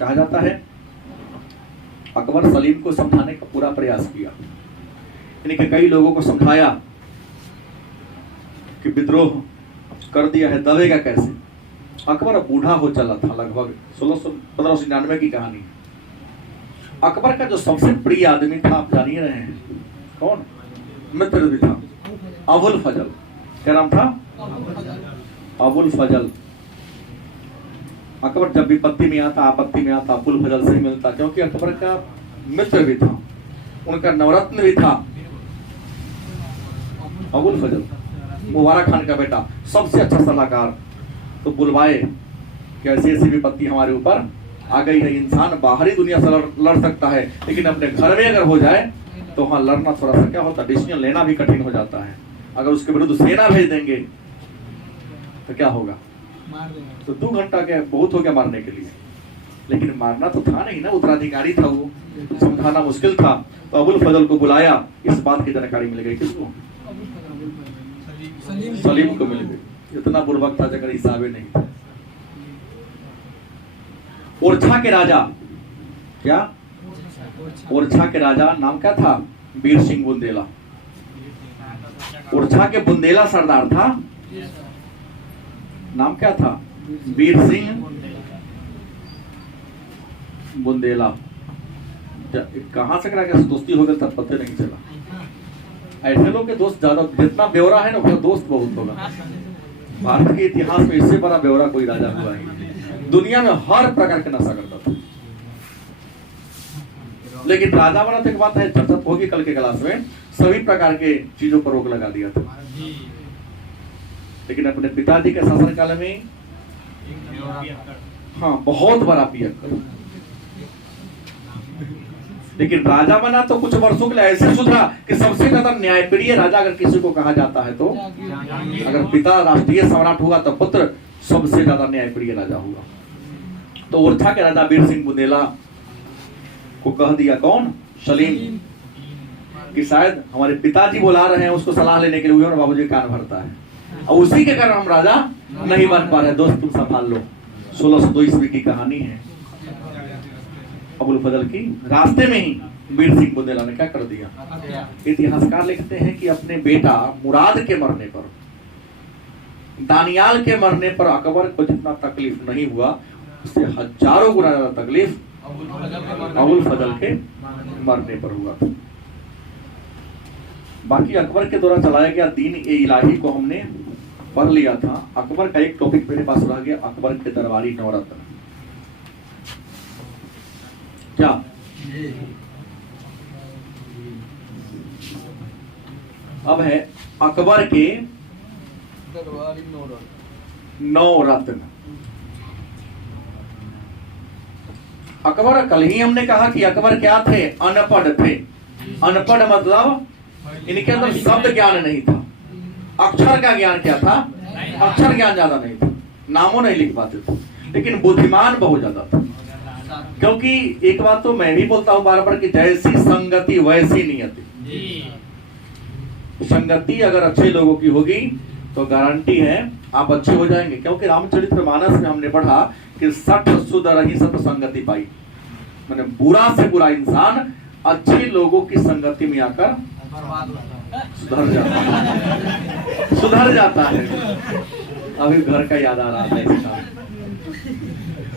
कहा जाता है अकबर सलीम को समझाने का पूरा प्रयास किया। यानी कई लोगों को समझाया कि विद्रोह कर दिया है, दबेगा कैसे। अकबर बूढ़ा हो चला था, लगभग 1599 की कहानी। अकबर का जो सबसे प्रिय आदमी था आप जान ही रहे हैं कौन? मित्र भी था, अबुल फजल। क्या नाम था? अबुल फजल। अकबर जब विपत्ति में आता, आपत्ति में आता, अबुल फजल से ही मिलता, क्योंकि अकबर का मित्र भी था, उनका नवरत्न भी था अबुल फजल। मुबारक खान का बेटा, सबसे अच्छा सलाहकार। तो बुलवाए कि ऐसी ऐसी विपत्ति हमारे ऊपर आ गई है। इंसान बाहरी दुनिया से लड़ सकता है, लेकिन अपने घर में अगर हो जाए तो वहां लड़ना थोड़ा सा क्या होता है, डिसीजन लेना भी कठिन हो जाता है। अगर उसके विरुद्ध सेना भेज देंगे तो क्या होगा, तो 2 घंटा क्या बहुत हो गया मारने के लिए, लेकिन मारना तो था नहीं ना, उत्तराधिकारी था वो, तो समझाना मुश्किल था। तो अबुल फजल को बुलाया, इस बात की जानकारी मिल गई किसको, सलीम को मिल गई। इतना बुर्बक था जगह हिसाबे नहीं था। ओरछा के राजा, क्या ओरछा के राजा नाम क्या था, वीर सिंह बुंदेला। ओरछा के बुंदेला सरदार था, नाम क्या था, वीर सिंह बुंदेला। कहां से करा के दोस्ती हो गई तब पता नहीं चला। ऐसे लोग के दोस्त ज्यादा, जितना ब्यौरा है ना उतना दोस्त बहुत होगा। भारत के इतिहास में इससे बड़ा ब्यौरा कोई राजा हुआ ही नहीं। दुनिया में हर प्रकार के नशा करता था, लेकिन राजा बना तो एक बात है, चर्चा होगी कल के क्लास में, सभी प्रकार के चीजों पर रोक लगा दिया था। लेकिन अपने पिताजी के शासनकाल में हाँ बहुत बड़ा पियक्कर, लेकिन राजा बना तो कुछ वर्षों के लिए ऐसे सुधरा कि सबसे ज्यादा न्यायप्रिय राजा अगर किसी को कहा जाता है तो, अगर पिता राष्ट्रीय सम्राट हुआ तो पुत्र सबसे ज्यादा न्यायप्रिय राजा हुआ। तो ओरछा के राजा वीर सिंह बुंदेला को कह दिया कौन, सलीम, कि शायद हमारे पिताजी बुला रहे हैं उसको सलाह लेने के लिए, और बाबूजी कान भरता है, और उसी के कारण हम राजा नहीं बन पा रहे। दोस्त तुम संभाल लो। 1602 ईस्वी की कहानी है अबुल फजल की। रास्ते में ही वीर सिंह बुंदेला ने क्या कर दिया। इतिहासकार लिखते हैं कि अपने बेटा मुराद के मरने पर, दानियाल के मरने पर अकबर को जितना तकलीफ नहीं हुआ, उससे हजारों गुना ज्यादा तकलीफ अबुल फजल के मरने पर हुआ था। बाकी अकबर के द्वारा चलाया गया दीन ए इलाही को हमने पढ़ लिया था। अकबर का एक टॉपिक मेरे पास रह गया, अकबर के दरबारी नवरत्न। क्या अब है अकबर के दरबारी नवरत्न। अकबर, कल ही हमने कहा कि अकबर क्या थे, अनपढ़ थे। अनपढ़ मतलब इनके अंदर शब्द ज्ञान नहीं था। अक्षर का ज्ञान क्या था, अक्षर ज्ञान ज्यादा नहीं था, नामों नहीं लिख पाते थे, लेकिन बुद्धिमान बहुत ज्यादा था। क्योंकि एक बात तो मैं भी बोलता हूं बार बार कि जैसी संगति वैसी नियति। संगति अगर अच्छे लोगों की होगी तो गारंटी है आप अच्छे हो जाएंगे। क्योंकि रामचरितमानस में हमने पढ़ा कि 60 सुधरहि सत संगति पाई, मैंने बुरा से बुरा इंसान अच्छे लोगों की संगति में आकर सुधर जाता है। अभी घर का याद आ रहा है इसका।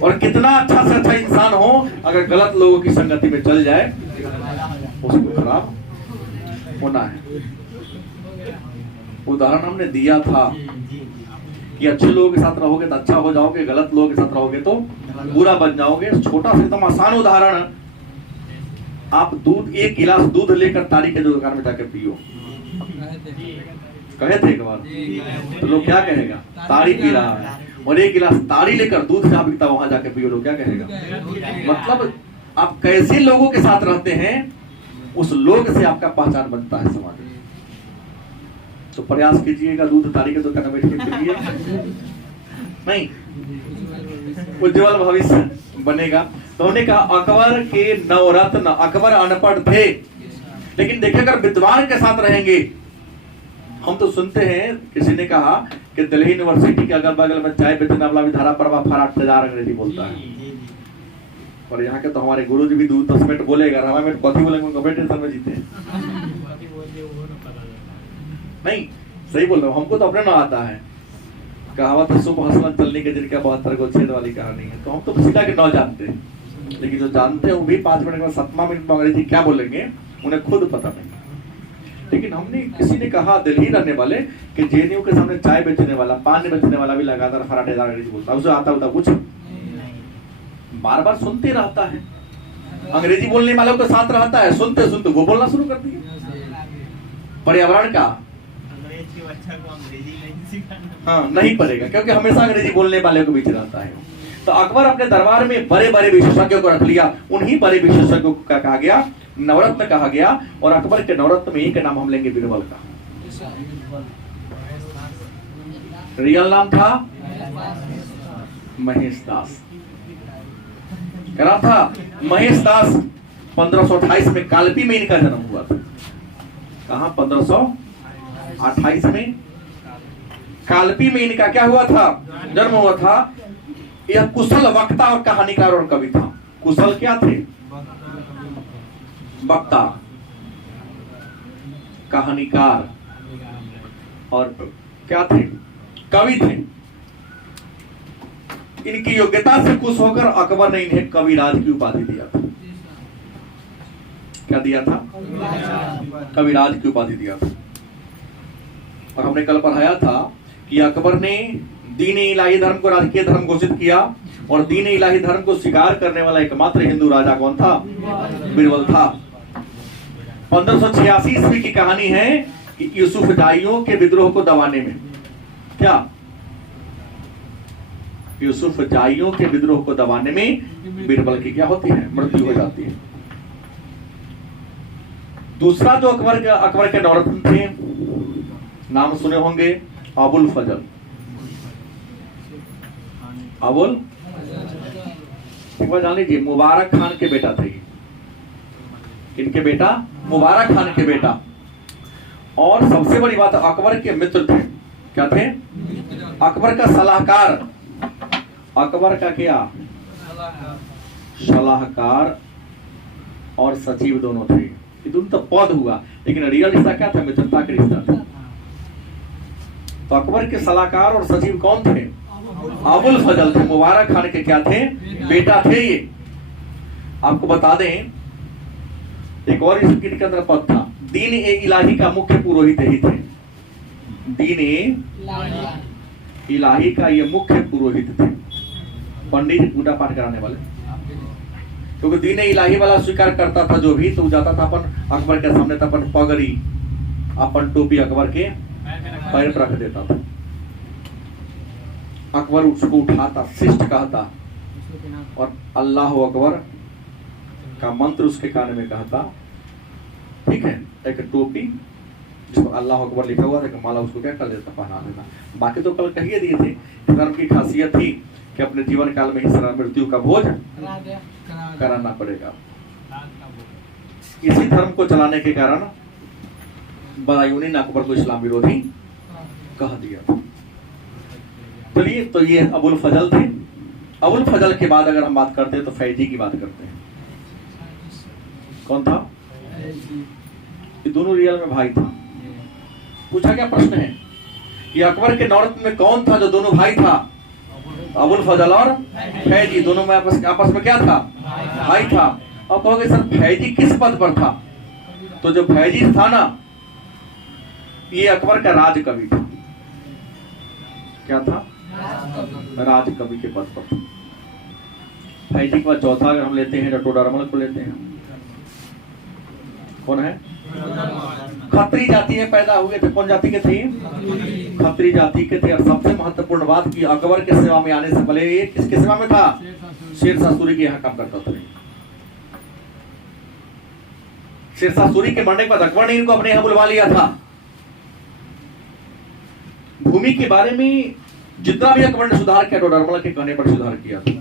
और कितना अच्छा से अच्छा इंसान हो, अगर गलत लोगों की संगति में चल जाए उसको खराब होना है। उदाहरण हमने दिया था कि अच्छे लोगों के साथ रहोगे तो अच्छा हो जाओगे, गलत लोगों के साथ रहोगे तो बुरा बन जाओगे। छोटा सा एकदम आसान उदाहरण, आप दूध, 1 गिलास दूध लेकर तारी के दुकान में जाकर पियो, कहे थे एक बार, तो लोग क्या कहेगा, तारी पी रहा है। और 1 गिलास तारी लेकर दूध जहां बिकता वहां जाकर पियो, लोग क्या कहेगा। मतलब आप कैसे लोगों के साथ रहते हैं उस लोग से आपका पहचान बनता है समाज में। तो प्रयास कीजिएगा दूध तारी के दुकान में बैठ के पिए, नहीं उज्जवल भविष्य बनेगा। तो हमने कहा अकबर के नवरत्न। अकबर अनपढ़ थे, लेकिन देखिए अगर विद्वान के साथ रहेंगे, हम तो सुनते हैं किसी ने कहा कि दिल्ली यूनिवर्सिटी के अगल बगल में चाय बेचने वाला भी धारा परवा फराट अंग्रेजी बोलता है। और यहाँ के तो हमारे गुरु जी भी 10 मिनट बोलेगा, रामा मिनट कथी बोलेंगे, कभी टेंशन में जीते नहीं। सही बोल रहा हूँ, हमको तो अपने ना आता है। कहावत शुभ हसलन चलने के जिनका 72 को छेद वाली कहानी है। तो हम तो सीधा के 9 जानते हैं, लेकिन जो जानते हैं वो भी 5 मिनट में 7वां मिनट में अंग्रेजी क्या बोलेंगे उन्हें खुद पता नहीं। लेकिन हमने, किसी ने कहा दिल्ली रहने वाले कि जेएनयू के सामने चाय बेचने वाला, पान बेचने वाला भी लगातार फराटेदार अंग्रेजी बोलता है, उसे आता होता कुछ, बार बार सुनते रहता है, अंग्रेजी बोलने वालों के साथ रहता है, सुनते सुनते वो बोलना शुरू कर दिया। पर्यावरण का हाँ नहीं पड़ेगा, क्योंकि हमेशा अंग्रेजी बोलने वाले को बीच रहता है। तो अकबर अपने दरबार में बड़े बड़े विशेषज्ञों को रख लिया, उन्हीं बड़े विशेषज्ञों को कहा गया नवरत्न कहा गया। और अकबर के नवरत्न में एक नाम हम लेंगे बीरबल का। रियल नाम था महेश दास। क्या नाम था? महेश दास। 1528 में कालपी में इनका जन्म हुआ था। कहां? 1528 में कालपी में इनका क्या हुआ था? जन्म हुआ था। यह कुशल वक्ता और कहानीकार और कवि था। कुशल क्या थे? वक्ता, कहानीकार और क्या थे? कवि थे। इनकी योग्यता से खुश होकर अकबर ने इन्हें कविराज की उपाधि दिया था। क्या दिया था? कविराज की उपाधि दिया था। और हमने कल पढ़ाया था कि अकबर ने दीन इलाही धर्म को राजकीय धर्म घोषित किया, और दीन इलाही धर्म को स्वीकार करने वाला एकमात्र हिंदू राजा कौन था? बीरबल था। 1586 ईस्वी की कहानी है कि यूसुफ जाइयों के विद्रोह को दबाने में क्या? यूसुफ जाइयों के विद्रोह को दबाने में बीरबल की क्या होती है? मृत्यु हो जाती है। दूसरा जो अकबर के नवरत्न थे, नाम सुने होंगे, अबुल फजल। अबुल, एक बार जान लीजिए, मुबारक खान के बेटा थे। किनके बेटा? मुबारक खान के बेटा। और सबसे बड़ी बात, अकबर के मित्र थे। क्या थे? अकबर का सलाहकार। अकबर का क्या? सलाहकार और सचिव दोनों थे। ये दोनों तो पद हुआ, लेकिन रियल रिश्ता क्या था? मित्रता का रिश्ता था। तो अकबर के सलाहकार और सचिव कौन थे? अबुल फजल थे। मुबारक खान के क्या थे? बेटा थे ये। आपको बता दें, एक और इसके अंदर पद था, दीन ए इलाही का मुख्य पुरोहित ही थे। दीन ए इलाही का ये मुख्य पुरोहित थे, पंडित जी पूजा पाठ कराने वाले। क्योंकि दीन ए इलाही वाला स्वीकार करता था जो भी, तो जाता था अपन अकबर के सामने, था अपन पगड़ी, अपन टोपी अकबर के पैर पर रख देता था। अकबर उसको उठाता, शिष्ट कहता, और अल्लाह अकबर का मंत्र उसके कान में कहता। ठीक है, एक टोपी जिसको अल्लाह अकबर लिखा हुआ था, एक माला उसको क्या कर देता? पहना देता। बाकी तो कल कहिए दिए थे, धर्म की खासियत थी कि अपने जीवन काल में ही सारा मृत्यु का भोज कराना पड़ेगा। इसी धर्म को चलाने के कारण बदायूनी ने अकबर को इस्लाम विरोधी कह दिया था। चलिए, तो ये अबुल फजल थे। अबुल फजल के बाद अगर हम बात करते हैं तो फैजी की बात करते हैं। कौन था? ये दोनों रियल में भाई था। पूछा क्या प्रश्न है? ये अकबर के नवरत्न में कौन था जो दोनों भाई था? अबुल फजल और फैजी, दोनों में आपस में क्या था? भाई था। अब कहोगे सर फैजी किस पद पर था? तो जो फैजी था ना, ये अकबर का राज कवि था। क्या था? राज कवि के पद पर। फैजी के बाद चौथा अगर हम लेते हैं, टोडरमल को लेते हैं। कौन है? खत्री जाति में पैदा हुए थे। कौन जाति के थे? खत्री जाति के थे। और सबसे महत्वपूर्ण बात की, अकबर के सेवा में आने से पहले ये किसके सेवा में था? शेरशाह सूरी के यहाँ काम करता था। शेरशाह सूरी के मरने के बाद अकबर ने इनको अपने यहाँ बुलवा लिया था। भूमि के बारे में जितना भी अकबर ने सुधार किया, टोडरमल के कहने पर सुधार किया था।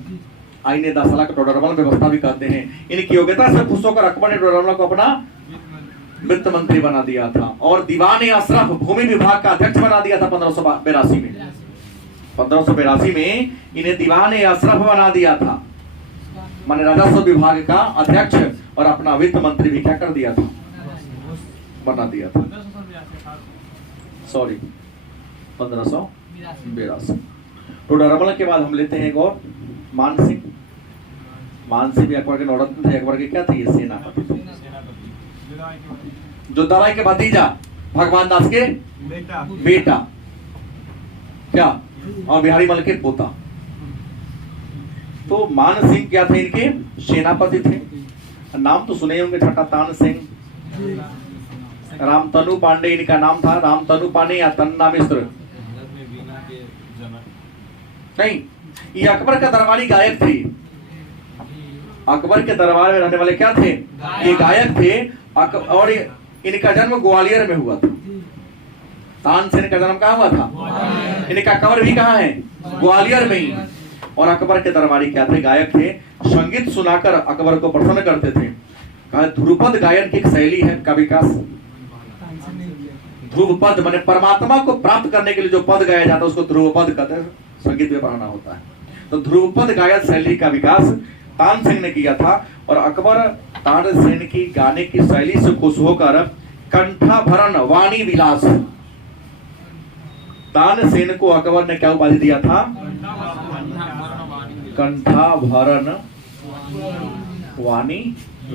आईने 10 साल का टोडरमल व्यवस्था भी कहते हैं। इनकी योग्यता से खुश होकर अकबर ने टोडरमल को अपना वित्त मंत्री बना दिया था, और दीवान अशरफ भूमि विभाग का अध्यक्ष बना दिया था 1582 में। 1582 में इन्हें दीवान अशरफ बना दिया था, माने राजस्व विभाग का अध्यक्ष, और अपना वित्त मंत्री भी क्या कर दिया था? बना दिया था। सॉरी, 1582। टोडरमल के बाद हम लेते हैं एक और, मान सिंह। मान सिंह भी अकबर के नवरत्न थे। अकबर के क्या थे? ये सेनापति थे। जो दलाई के भतीजा, भगवान दास के बेटा क्या, और बिहारी मल के पोता। तो मान सिंह क्या थे? इनके सेनापति थे। नाम तो सुने होंगे, छठा तान सिंह, रामतनु पांडे इनका नाम था। रामतनु पांडे या तन्ना मिश्र, नहीं, ये अकबर का दरबारी गायक थे। अकबर के दरबार में रहने वाले क्या थे? ये गायक थे। और इनका जन्म ग्वालियर में हुआ था। तानसेन का जन्म कहाँ हुआ था? इनका कब्र भी कहाँ है? ग्वालियर में ही। और अकबर के दरबारी क्या थे? गायक थे। संगीत सुनाकर अकबर को प्रसन्न करते थे। कहा ध्रुपद गायन की एक शैली है का विकास। ध्रुवपद माने परमात्मा को प्राप्त करने के लिए जो पद गाया जाता है उसको ध्रुवपद कहते हैं। संगीत में पढ़ाना होता है। तो ध्रुवपद गायन शैली का विकास तानसेन ने किया था। और अकबर तानसेन की गाने की शैली से खुश होकर कंठाभरण वाणी विलास, तानसेन को अकबर ने क्या उपाधि दिया था? कंठाभरण वाणी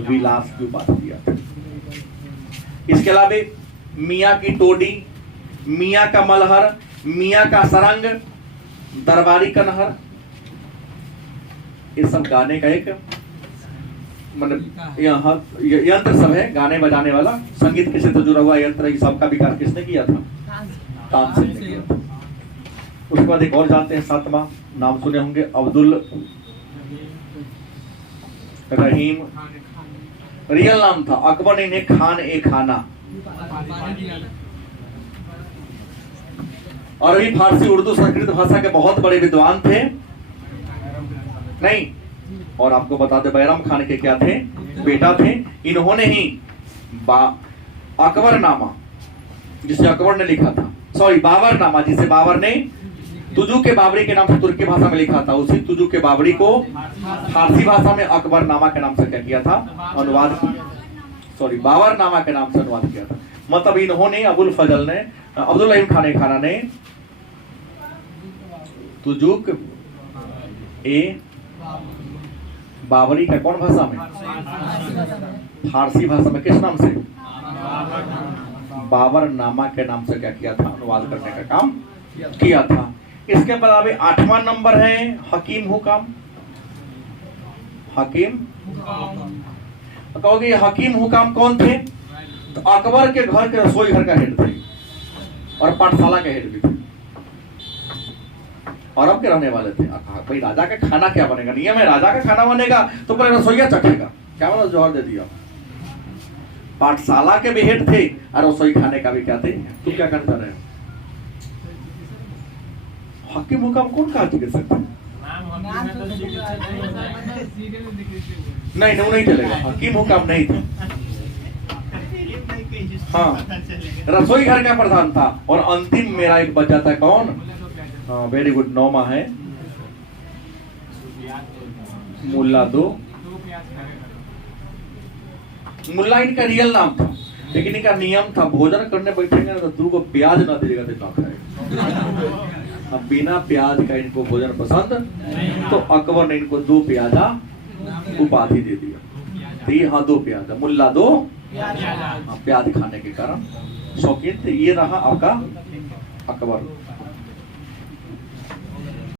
विलास की उपाधि दिया था। इसके अलावा मियाँ की टोडी, मियाँ का मलहर, मियाँ का सरंग, दरबारी कनहर, ये सब गाने का एक मतलब यंत्र सब है, गाने बजाने वाला। संगीत किससे तो जुड़ा हुआ यंत्र, सबका विकास किसने किया था? तानसेन ने किया था। उसके बाद एक और जानते हैं, सातवां नाम सुने होंगे, अब्दुल रहीम। रियल नाम था, अकबर ने इन्हें खान ए खाना अरबी, फारसी, उर्दू, संस्कृत भाषा के बहुत बड़े विद्वान थे। नहीं, और आपको बता दे बैरम खान के क्या थे? बेटा थे। इन्होंने ही अकबरनामा जिसे अकबर ने लिखा था, सॉरी बाबरनामा जिसे बाबर ने तुजू के बाबरी के नाम से तुर्की भाषा में लिखा था, उसी तुजू के बाबरी को फारसी भाषा में अकबरनामा के नाम से क्या किया था? अनुवाद किया। सॉरी, बाबरनामा के नाम से अनुवाद किया था। मतलब इन्होंने अबुल फजल ने, अब्दुल रहीम खान खाना ने तुजुक ए बाबरी का कौन भाषा में? फारसी भाषा में किस नाम से? बाबरनामा के नाम से क्या किया था? अनुवाद करने का काम किया था। इसके बाद अभी 8वां नंबर है हकीम हुकाम। हकीम, कहोगे हकीम हुकाम कौन थे? तो अकबर के घर के रसोई घर का हेड थे और पाठशाला के हेड भी थे। अरब के रहने वाले थे। भाई राजा का खाना क्या बनेगा? नियम है, राजा का खाना बनेगा तो पहले रसोईया चखेगा। क्या मतलब जोहर दे दिया। पाठशाला के भी हेड थे और रसोई खाने का भी क्या थे? तुम क्या करता रहे? हकीम हुकाम कौन कहा टिक सकते? नहीं, नहीं चलेगा, हकीम हुकाम नहीं था। हाँ, रसोई घर का प्रधान था। और अंतिम मेरा एक बचा था कौन? हाँ, वेरी गुड, 9वां है मुल्ला दो। मुल्ला इनका रियल नाम था, लेकिन इनका नियम था भोजन करने बैठेंगे ना तो दू को प्याज ना दीजिएगा तो ना खाएगा। अब बिना प्याज का इनको भोजन पसंद, तो अकबर ने इनको 2 प्याजा उपाधि दे दिया। हाँ, 2 प्याजा, मुल्ला 2 प्याज खाने के कारण शौकीन थे। ये रहा आपका अकबर।